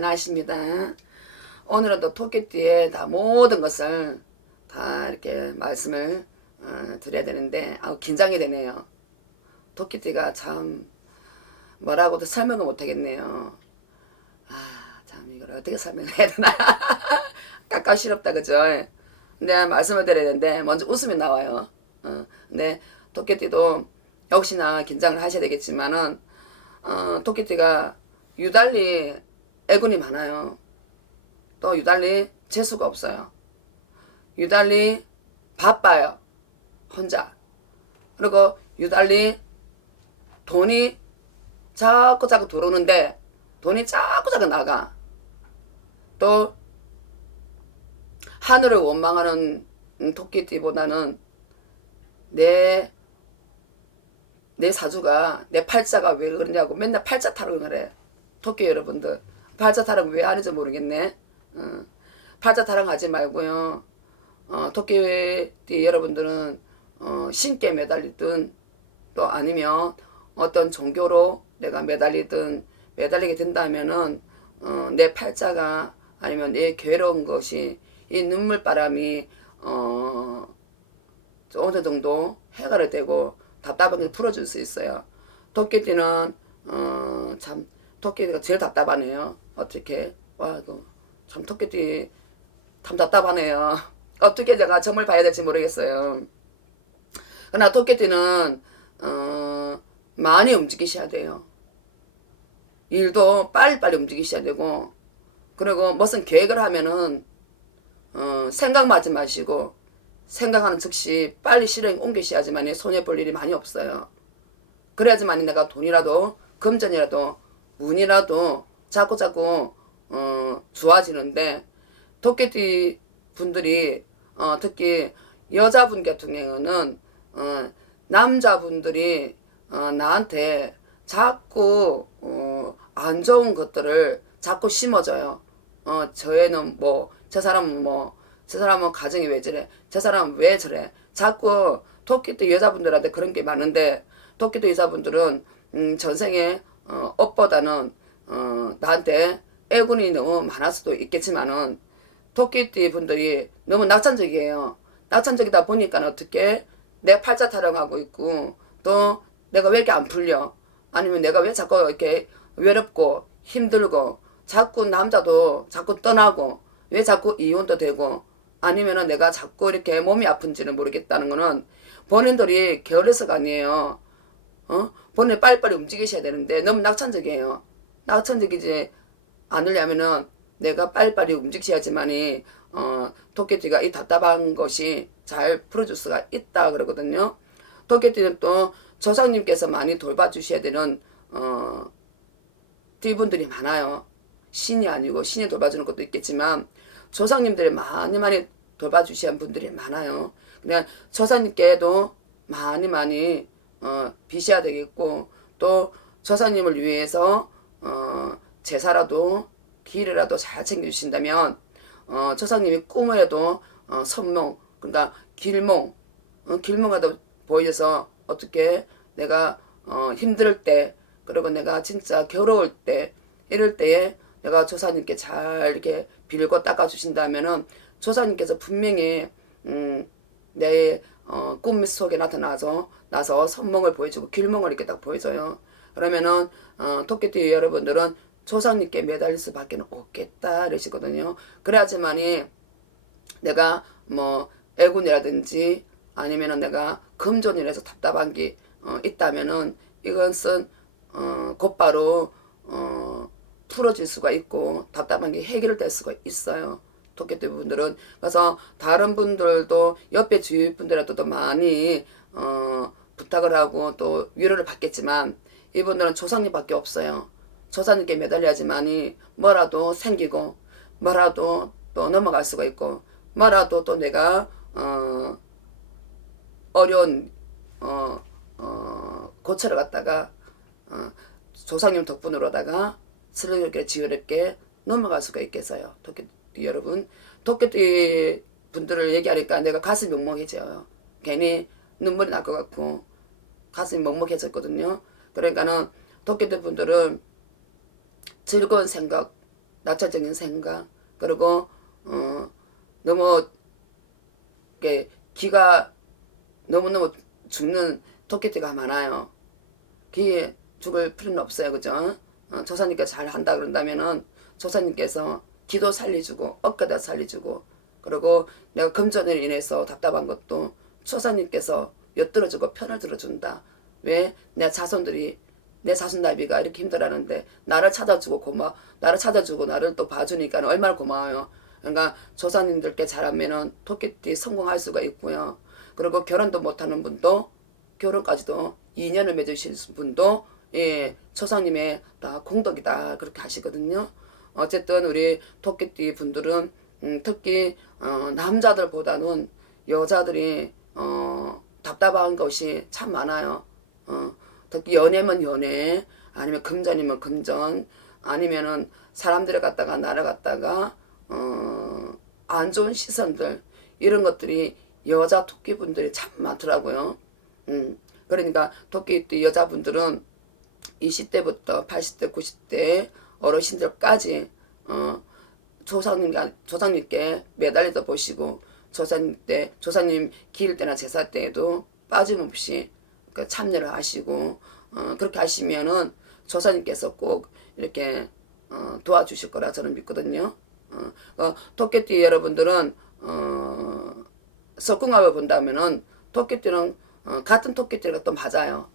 변하십니다. 오늘은 또 토끼띠에 다 모든 것을 다 이렇게 말씀을 어, 드려야 되는데 아우 긴장이 되네요. 토끼띠가 참 뭐라고도 설명을 못 하겠네요. 아, 참 이걸 어떻게 설명을 해야 되나? 깝깝시럽다 그죠? 근데 말씀을 드려야 되는데 먼저 웃음이 나와요. 어, 근데 토끼띠도 역시나 긴장을 하셔야 되겠지만은 어, 토끼띠가 유달리 애군이 많아요. 또 유달리 재수가 없어요. 유달리 바빠요. 혼자. 그리고 유달리 돈이 자꾸 자꾸 들어오는데 돈이 자꾸 자꾸 나가. 또 하늘을 원망하는 음, 토끼띠보다는 내, 내 사주가, 내 팔자가 왜 그러냐고 맨날 팔자 타령을 그래. 토끼 여러분들. 팔자 타령 왜 하는지 모르겠네. 어. 팔자 타령 하지 말고요. 어, 토끼띠 여러분들은 어, 신께 매달리든 또 아니면 어떤 종교로 내가 매달리든 매달리게 된다면은 어, 내 팔자가 아니면 내 괴로운 것이 이 눈물바람이 어, 어느 정도 해결이 되고 답답한 게 풀어줄 수 있어요. 토끼띠는 어, 참 토끼가 제일 답답하네요. 어떻게 와참 토끼띠 참 답답하네요. 어떻게 제가 점을 봐야 될지 모르겠어요. 그러나 토끼띠는 어, 많이 움직이셔야 돼요. 일도 빨리빨리 움직이셔야 되고 그리고 무슨 계획을 하면은 어, 생각하지 마시고 생각하는 즉시 빨리 실행 옮기셔야지만 손해 볼 일이 많이 없어요. 그래야지만 내가 돈이라도 금전이라도 운이라도 자꾸 자꾸 어, 좋아지는데 토끼띠 분들이 어, 특히 여자분 같은 경우는 어, 남자분들이 어, 나한테 자꾸 어, 안 좋은 것들을 자꾸 심어줘요. 어, 저애는 뭐, 저 사람은 뭐, 저 사람은 가정이 왜 저래? 저 사람은 왜 저래? 자꾸 토끼도 여자분들한테 그런 게 많은데 토끼도 여자분들은 음, 전생에 어, 업보다는 어, 나한테 애군이 너무 많을 수도 있겠지만은 토끼띠 분들이 너무 낙천적이에요. 낙천적이다 보니까 어떻게 내 팔자 타령하고 있고 또 내가 왜 이렇게 안 풀려? 아니면 내가 왜 자꾸 이렇게 외롭고 힘들고 자꾸 남자도 자꾸 떠나고 왜 자꾸 이혼도 되고 아니면은 내가 자꾸 이렇게 몸이 아픈지는 모르겠다는 거는 본인들이 게을러서가 아니에요. 어? 본인 빨리빨리 움직이셔야 되는데 너무 낙천적이에요. 낙천적이지 않으려면은 내가 빨리빨리 움직여야지만이 어, 토끼띠가 이 답답한 것이 잘 풀어줄 수가 있다 그러거든요. 토끼띠는 또 조상님께서 많이 돌봐주셔야 되는 어, 띠분들이 많아요. 신이 아니고 신이 돌봐주는 것도 있겠지만 조상님들이 많이 많이 돌봐주시는 분들이 많아요. 그냥 조상님께도 많이 많이 어, 비셔야 되겠고 또 조상님을 위해서 어, 제사라도 길이라도 잘 챙겨주신다면 어, 조상님이 꿈에도 어, 선몽 그러니까 길몽 어, 길몽하다 보여서 어떻게 내가 어, 힘들 때 그리고 내가 진짜 괴로울 때 이럴 때에 내가 조사님께 잘 이렇게 빌고 닦아주신다면은 조사님께서 분명히 음, 내 어, 꿈 속에 나타나서 나서 선몽을 보여주고 길몽을 이렇게 딱 보여줘요. 그러면은 어, 토끼띠 여러분들은 조상님께 매달릴 수밖에 없겠다 이러시거든요. 그래야지만이 내가 뭐 애군이라든지 아니면은 내가 금전이라서 답답한 게 어, 있다면은 이것은 어, 곧바로 어, 풀어질 수가 있고 답답한 게 해결될 수가 있어요. 토끼띠 분들은 그래서 다른 분들도 옆에 주위 분들한테도 많이 어, 부탁을 하고 또 위로를 받겠지만 이분들은 조상님밖에 없어요. 조상님께 매달려야지만이 뭐라도 생기고 뭐라도 또 넘어갈 수가 있고 뭐라도 또 내가 어, 어려운 어, 어, 고철을 갖다가 어, 조상님 덕분으로다가 슬기롭게 지혜롭게 넘어갈 수가 있겠어요. 토끼띠 여러분. 토끼띠 분들을 얘기하니까 내가 가슴이 먹먹해져요. 괜히 눈물이 날 것 같고 가슴이 먹먹해졌거든요. 그러니까는 토끼띠 분들은 즐거운 생각, 낙찰적인 생각 그리고 어 너무 이게 기가 너무너무 죽는 토끼띠가 많아요. 기에 죽을 필요는 없어요. 그죠? 어, 조사님께서 잘 한다 그런다면은 조사님께서 기도 살려주고 엇가다 살려주고 그리고 내가 금전으로 인해서 답답한 것도 조사님께서 엿들어주고 편을 들어준다. 왜? 내 자손들이 내 자손 나비가 이렇게 힘들어하는데 나를 찾아주고 고마 나를 찾아주고 나를 또 봐주니까 얼마나 고마워요. 그러니까 조사님들께 잘하면은 토끼띠 성공할 수가 있고요. 그리고 결혼도 못하는 분도 결혼까지도 인연을 맺으실 분도 예 조상님의 다 공덕이다 그렇게 하시거든요. 어쨌든 우리 토끼띠 분들은 음, 특히 어, 남자들보다는 여자들이 어, 답답한 것이 참 많아요. 어, 특히 연애면 연애 아니면 금전이면 금전 아니면은 사람들을 갖다가 갖다가 어, 안 좋은 시선들 이런 것들이 여자 토끼분들이 참 많더라고요. 음, 그러니까 토끼띠 여자분들은 20대부터 80대, 90대 어르신들까지 어, 조상님 조상님께 매달려서 보시고 조상님 때 조상님 기일 때나 제사 때에도 빠짐없이 그 참여를 하시고 어, 그렇게 하시면은 조사님께서 꼭 이렇게 어, 도와주실 거라 저는 믿거든요. 어, 어, 토끼띠 여러분들은 어, 석궁합을 본다면은 토끼띠는 어, 같은 토끼띠가 또 맞아요.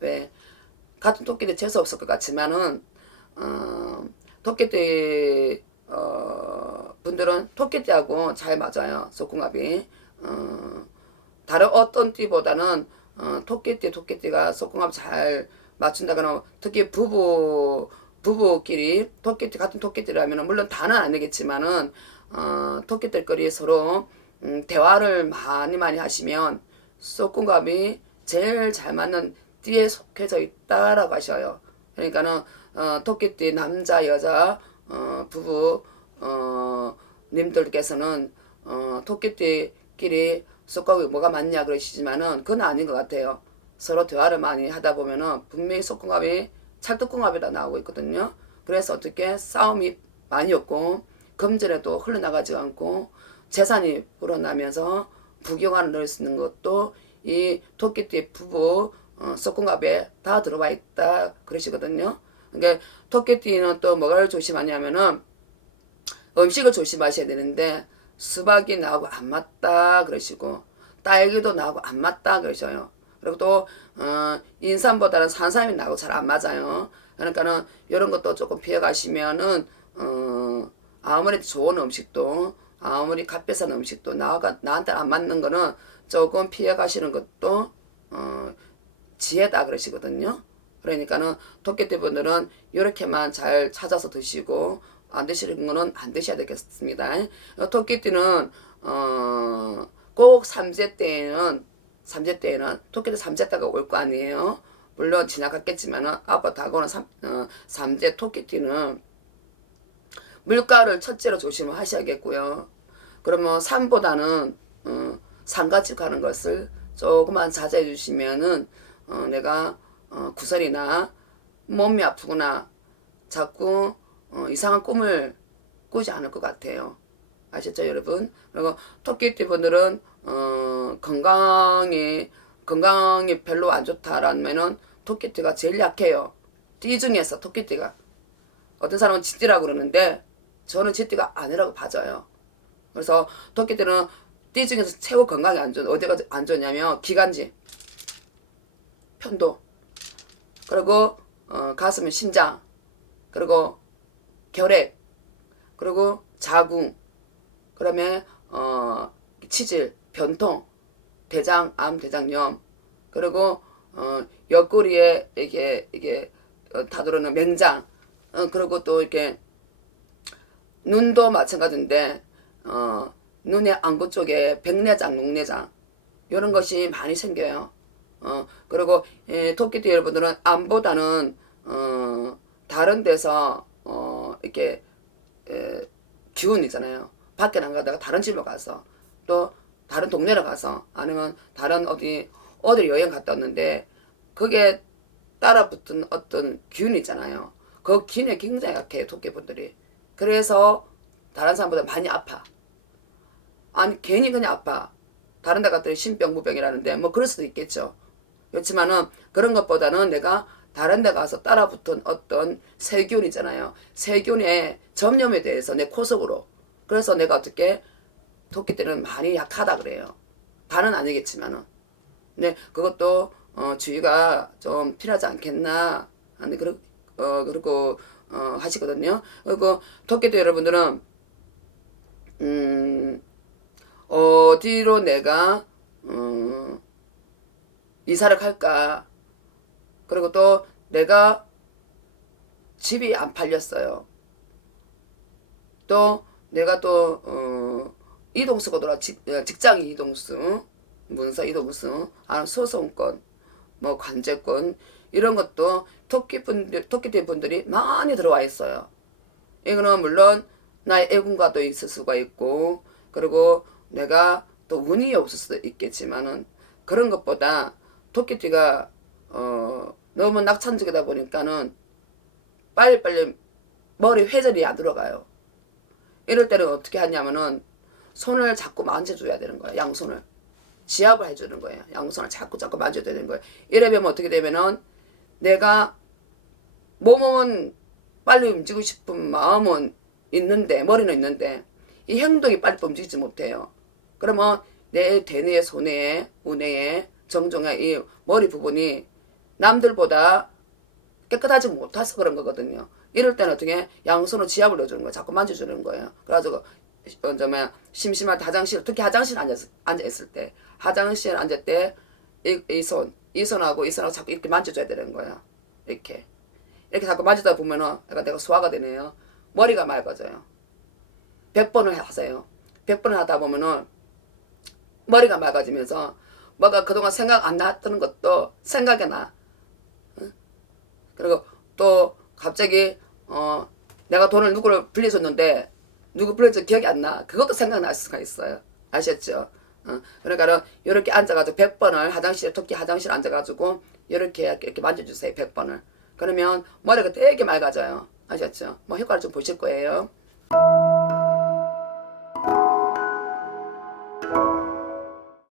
왜 같은 토끼띠 재수 없을 것 같지만은 어, 토끼띠 어, 분들은 토끼띠하고 잘 맞아요. 석궁합이 어, 다른 어떤 띠보다는 어, 토끼띠 토끼띠가 속궁합 잘 맞춘다거나 특히 부부 부부끼리 토끼띠 같은 토끼띠라면 물론 다는 아니겠지만은 어, 토끼들끼리 서로 음, 대화를 많이 많이 하시면 속궁합이 제일 잘 맞는 띠에 속해져 있다라고 하셔요. 그러니까는 어, 토끼띠 남자 여자 어, 부부 어, 님들께서는 어, 토끼띠끼리 속궁합이 뭐가 맞냐 그러시지만은 그건 아닌 것 같아요. 서로 대화를 많이 하다 보면은 분명히 속궁합이 찰떡궁합이라 나오고 있거든요. 그래서 어떻게 싸움이 많이 없고 금전에도 흘러나가지 않고 재산이 불어나면서 부경화를 넣을 수 있는 것도 이 토끼띠 부부 어, 속궁합에 다 들어와 있다 그러시거든요. 그러니까 토끼띠는 또 뭐가 조심하냐면은 음식을 조심하셔야 되는데 수박이 나하고 안 맞다 그러시고 딸기도 나하고 안 맞다 그러셔요. 그리고 또 어, 인삼보다는 산삼이 나하고 잘 안 맞아요. 그러니까는 이런 것도 조금 피해 가시면은 어, 아무리 좋은 음식도 아무리 값비싼 음식도 나가 나한테 안 맞는 거는 조금 피해 가시는 것도 어, 지혜다 그러시거든요. 그러니까는 토끼띠 분들은 이렇게만 잘 찾아서 드시고 안 드시는 거는 안 드셔야 되겠습니다. 어, 토끼띠는 어, 꼭 삼재 때에는 삼재 때에는 토끼도 삼재 때가 올 거 아니에요. 물론 지나갔겠지만은 아빠 다고는 삼, 어, 삼재 토끼띠는 물가를 첫째로 조심을 하셔야겠고요. 그러면 산보다는 어, 산같이 가는 것을 조금만 자제해 주시면은 어, 내가 어, 구설이나 몸이 아프거나 자꾸 어, 이상한 꿈을 꾸지 않을 것 같아요. 아셨죠, 여러분? 그리고 토끼띠 분들은 어, 건강이 건강이 별로 안 좋다라면은 토끼띠가 제일 약해요. 띠 중에서 토끼띠가 어떤 사람은 쥐띠라고 그러는데 저는 쥐띠가 아니라고 봐져요. 그래서 토끼띠는 띠 중에서 최고 건강이 안 좋은 어디가 안 좋냐면 기관지, 편도, 그리고 어, 가슴은 심장, 그리고 결핵, 그리고 자궁, 그러면 어, 치질, 변통, 대장, 암, 대장염, 그리고 어, 옆구리에 이게 이게 어, 다들어는 맹장, 어, 그리고 또 이렇게 눈도 마찬가지인데 어, 눈의 안구 쪽에 백내장, 녹내장 이런 것이 많이 생겨요. 어, 그리고 예, 토끼띠 여러분들은 암보다는 어, 다른 데서 어, 이렇게 에, 기운이잖아요. 밖에 나가다가 다른 집으로 가서 또 다른 동네로 가서 아니면 다른 어디 어디 여행 갔다 왔는데 그게 따라 붙은 어떤 기운이 있잖아요. 그 기능이 굉장히 약해요 토끼분들이. 그래서 다른 사람보다 많이 아파. 아니 괜히 그냥 아파. 다른 데 갔더니 신병 무병이라는데 뭐 그럴 수도 있겠죠. 그렇지만은 그런 것보다는 내가 다른 데 가서 따라붙은 어떤 세균이잖아요. 세균의 전염에 대해서 내 코속으로. 그래서 내가 어떻게 토끼들은 많이 약하다 그래요. 다는 아니겠지만은. 네, 그것도 어, 주의가 좀 필요하지 않겠나 하는 그런 어 그리고 어 하시거든요. 그리고 토끼들 여러분들은 음 어디로 내가 음 이사를 갈까? 그리고 또 내가 집이 안 팔렸어요. 또 내가 또 어, 직, 어, 직장 이동수, 문서 이동수, 아 소송권, 뭐 관제권 이런 것도 토끼분들 토끼띠 분들이 많이 들어와 있어요. 이거는 물론 나의 애군과도 있을 수가 있고 그리고 내가 또 운이 없을 수도 있겠지만은 그런 것보다 토끼띠가 어 너무 낙천적이다 보니까는 빨리빨리 머리 회전이 안 들어가요. 이럴 때는 어떻게 하냐면은 손을 자꾸 만져줘야 되는 거예요. 양손을. 지압을 해주는 거예요. 양손을 자꾸 자꾸 만져줘야 되는 거예요. 이러면 어떻게 되면은 내가 몸은 빨리 움직이고 싶은 마음은 있는데 머리는 있는데 이 행동이 빨리 움직이지 못해요. 그러면 내 대뇌, 손에, 우뇌에, 정정에 이 머리 부분이 남들보다 깨끗하지 못해서 그런 거거든요. 이럴 때는 어떻게 양손으로 지압을 넣어주는 거예요. 자꾸 만져주는 거예요. 그래가지고 어, 저 뭐야 심심할 때 화장실 특히 화장실 앉아 앉아 있을 때 화장실 앉을 때이 손 이 손하고 이 손하고 자꾸 이렇게 만져줘야 되는 거예요. 이렇게 이렇게 자꾸 만지다 보면은 내가 내가 소화가 되네요. 머리가 맑아져요. 100번을 하세요. 100번을 하다 보면은 머리가 맑아지면서 뭐가 그동안 생각 안 났던 것도 생각이 나. 응? 그리고 또 갑자기 어 내가 돈을 누구를 빌려줬는데 누구 빌려줘 기억이 안 나. 그것도 생각날 수가 있어요. 아셨죠? 어, 그러니까는 이렇게 앉아가지고 100번을 화장실에 토끼 화장실 앉아가지고 이렇게 이렇게 만져주세요. 100번을. 그러면 머리가 되게 맑아져요. 아셨죠? 뭐 효과를 좀 보실 거예요.